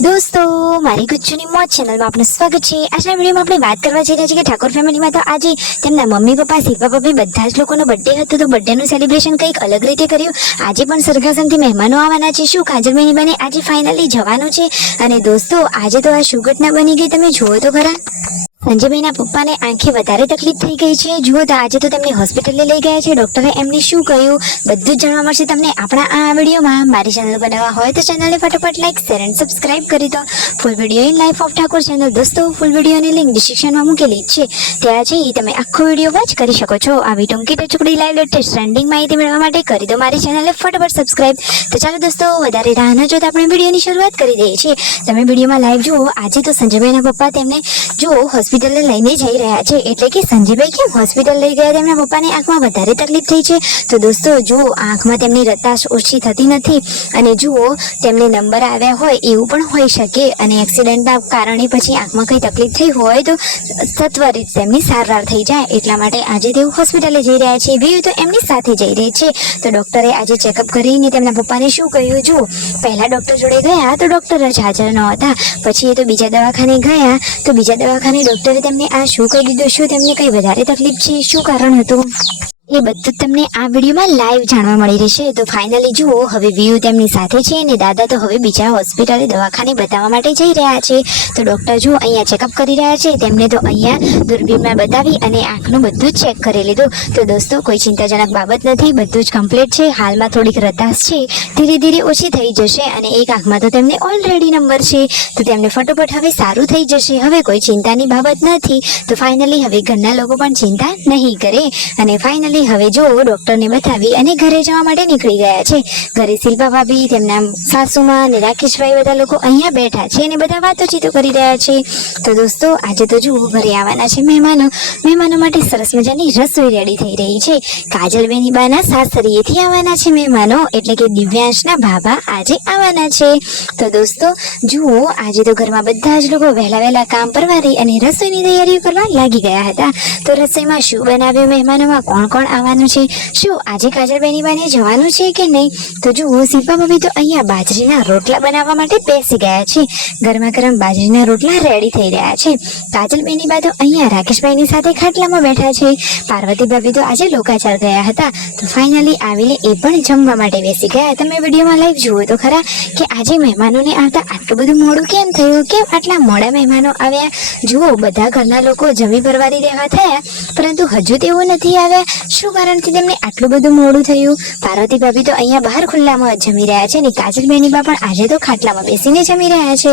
दोस्तों मारी गुच्चूनी मौज चैनल में आपનું સ્વાગત છે। આજના વિડિયોમાં આપણે વાત કરવા જઈ રહ્યા છીએ કે ઠાકોર ફેમિલીમાં તો આજે તેમના મમ્મી પપ્પા શિલ્પા ભાભી બધા જ લોકોનો બર્થડે હતો, તો બર્થડેનું સેલિબ્રેશન કંઈક અલગ રીતે કર્યું। આજે પણ સરઘાસમથી મહેમાનો આવવાના છે। શું કાજલબેની બને આજે ફાઇનલી જવાનું છે? અને દોસ્તો આજે તો આ શું ઘટના બની ગઈ તમે જુઓ તો ખરા। સંજયભાઈના પપ્પાને આંખે વધારે તકલીફ થઈ ગઈ છે। જુઓ તો આજે તો તેમને હોસ્પિટલે લઈ ગયા છે। ડોક્ટરે એમને શું કહ્યું બધું જ જાણવા મળશે તમને આપણા આ વિડીયોમાં। મારી ચેનલ બનાવવા હોય તો ચેનલને ફટાફટ લાઈક શેર એન્ડ સબસ્ક્રાઇબ કરી દો। Full video in life of Thakor channel દોસ્તો ફૂલ વિડીયોની લિંક ડિસ્ક્રિપ્શનમાં મૂકેલી છે, ત્યાં જઈ તમે આખો વિડીયો વોચ કરી શકો છો। આવી ટૂંકી ટચુકડી લાઈવ લેટેસ્ટ ટ્રેન્ડિંગ માહિતી મેળવવા માટે કરી દો મારી ચેનલને ફટાફટ સબસ્ક્રાઇબ। તો ચાલો દોસ્તો વધારે રાહ ન જોતા આપણે વિડીયોની શરૂઆત કરી દઈએ છીએ। તમે વિડીયોમાં લાઈવ જુઓ। આજે તો સંજયભાઈના પપ્પા તેમને જો હોસ્પિટલે લઈને જઈ રહ્યા છે, એટલે કે સંજયભાઈ કેમ હોસ્પિટલ લઈ ગયા તેમના પપ્પાને આંખમાં વધારે તકલીફ થઈ છે। તો દોસ્તો જો આંખમાં તેમની રતાશ ઓછી થતી નથી અને જુઓ તેમને નંબર આવ્યા હોય એવું પણ હોઈ શકે, અને એક્સિડન્ટના કારણે પછી આંખમાં કઈ તકલીફ થઈ હોય તો સત્વરિત તેમની સારવાર થઈ જાય, એટલા માટે આજે તેઓ હોસ્પિટલે જઈ રહ્યા છે। વીયુ તો એમની સાથે જઈ રહી છે। તો ડોક્ટરે આજે ચેકઅપ કરીને તેમના પપ્પાને શું કહ્યું જુઓ। પહેલા ડોક્ટર જોડે ગયા તો ડોક્ટર જ હાજર ન હતા, પછી એ તો બીજા દવાખાને ગયા તો બીજા દવાખાને ડોક્ટરે તેમને આ શું કહી દીધું, શું તેમને કઈ વધારે તકલીફ છે, શું કારણ હતું એ બધું તમને આ વિડીયોમાં લાઈવ જાણવા મળી રહેશે। તો ફાઇનલી જુઓ હવે વીયુ તેમની સાથે છે અને દાદા તો હવે બીજા હોસ્પિટલે દવાખાને બતાવવા માટે જઈ રહ્યા છે। તો ડોક્ટર જુઓ અહીંયા ચેકઅપ કરી રહ્યા છે, તેમને તો અહીંયા દૂરબીનમાં બતાવી અને આંખનું બધું જ ચેક કરી લીધું। તો દોસ્તો કોઈ ચિંતાજનક બાબત નથી, બધું જ કમ્પ્લીટ છે। હાલમાં થોડીક રતાશ છે, ધીરે ધીરે ઓછી થઈ જશે અને એક આંખમાં તો તેમને ઓલરેડી નંબર છે, તો તેમને ફટોફટ હવે સારું થઈ જશે। હવે કોઈ ચિંતાની બાબત નથી, તો ફાઇનલી હવે ઘરના લોકો પણ ચિંતા નહીં કરે અને ફાઇનલી હવે જો ડોક્ટરને બતાવી અને ઘરે જવા માટે નીકળી ગયા છે। ઘરે શિલ્પા ભાભી તેમના સાસુમાં અને રાકેશભાઈ બધા લોકો અહીંયા બેઠા છે અને બધા વાતોચીતો કરી રહ્યા છે। તો દોસ્તો આજે તો જુઓ ઘરે આવવાના છે મહેમાનો માટે સરસ મજાની રસોઈ રેડી થઈ રહી છે। કાજલબેની બાના સાસરીએથી આવવાના છે મહેમાનો, એટલે કે દિવ્યાંશના ભાભા આજે આવવાના છે। તો દોસ્તો જુઓ આજે તો ઘરમાં બધા જ લોકો વહેલા કામ પરવારી અને રસોઈની તૈયારીઓ કરવા લાગી ગયા હતા। તો રસોઈમાં શું બનાવ્યું, મહેમાનોમાં કોણ કોણ આવવાનું છે, શું આજે કાજલબેની બાને જવાનું છે કે નહીં? તો જુઓ શિલ્પા ભાભી તો અહીંયા બાજરીના રોટલા બનાવવા માટે બેસી ગયા છે। ગરમા ગરમ બાજરીના રોટલા રેડી થઈ રહ્યા છે। કાજલબેની બા તો અહીંયા રાકેશભાઈની સાથે ખાટલામાં બેઠા છે। પાર્વતી ભાભી તો આજે લોકાચાર ગયા હતા, તો ફાઇનલી આવીને એ પણ જમવા માટે બેસી ગયા। તમે વિડીયોમાં લાઈવ જુઓ તો ખરા કે આજે મહેમાનોને આવતા આટલું બધું મોડું કેમ થયું, કેમ આટલા મોડા મહેમાનો આવ્યા? જુઓ બધા ઘરના લોકો જમી પરવારી રહેવા થયા, પરંતુ હજુ તેઓ નથી આવ્યા। શું કારણથી તેમને આટલું બધું મોડું થયું? પાર્વતી ભાભી તો અહીંયા બહાર ખુલ્લામાં જમી રહ્યા છે ને કાજલબેની બા પણ આજે તો ખાટલામાં બેસીને જમી રહ્યા છે।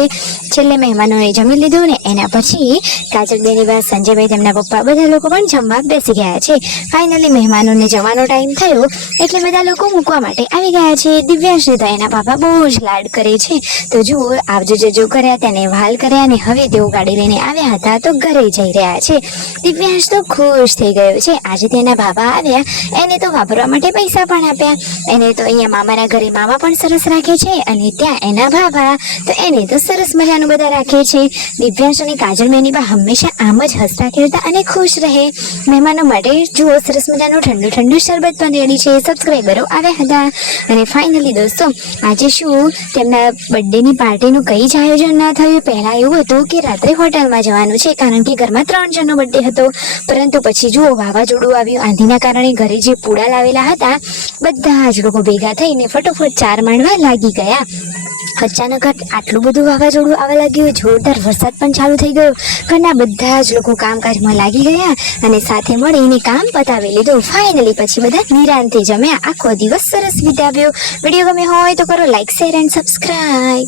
છેલ્લે મહેમાનોએ જમી લીધું ને એના પછી કાજલબેની બા, સંજયભાઈ તેમના પપ્પા બધા લોકો પણ જમવા બેસી ગયા છે। ફાઇનલી મહેમાનોને જવાનો ટાઈમ થયો એટલે બધા લોકો મૂકવા માટે આવી ગયા છે। દિવ્યાંશને તો એના પાપા બહુ જ લાડ કરે છે, તો જુઓ આવજો જજો કર્યા, તેને વહાલ કર્યા અને હવે તેઓ ગાડી લઈને આવ્યા હતા તો ઘરે જઈ રહ્યા છે। દિવ્યાંશ તો ખુશ થઈ ગયો છે। આજે તેના બાબા આવ્યા, એને તો વાપરવા માટે પૈસા પણ આપ્યા। એને તો અહીંયા મામાના ઘરે મામા પણ સરસ રાખે છે અને ત્યાં એના ભાભા તો એને તો સરસ મજાનું બધા રાખે છે। દિવ્યાંશ અને કાજલબેની બા હંમેશા આમ જ હસતા ખેલતા અને ખુશ રહે। મહેમાનો માટે જુઓ સરસ મજાનું ઠંડુ શરબત પણ રેડી છે। સબસ્ક્રાઈબરો આવ્યા હતા અને ફાઇનલી દોસ્તો આજે શું તેમના બર્થડેની પાર્ટીનું કંઈ જ આયોજન ના થયું। પહેલા એવું હતું કે રાત્રે હોટલમાં જવાનું છે, કારણ કે ઘરમાં 3 જણનો બર્થડે હતો, પરંતુ પછી જુઓ વાવાઝોડું આવ્યું, આંધીના કારણે ઘરે જે પૂડા લાવેલા હતા બધા જ લોકો ભેગા થઈને ફટોફટ ચાર માંડવા લાગી ગયા। અચાનક આટલું બધું વાવાઝોડું આવવા લાગ્યું, જોરદાર વરસાદ પણ ચાલુ થઈ ગયો। ઘરના બધા જ લોકો કામકાજમાં લાગી ગયા અને સાથે મળીને કામ પતાવી લીધું। ફાઇનલી પછી બધા નિરાંતે જમ્યા, આખો દિવસ સરસ વિતાવ્યો। વિડીયો ગમે હોય તો કરો લાઈક શેર એન્ડ સબસ્ક્રાઇબ।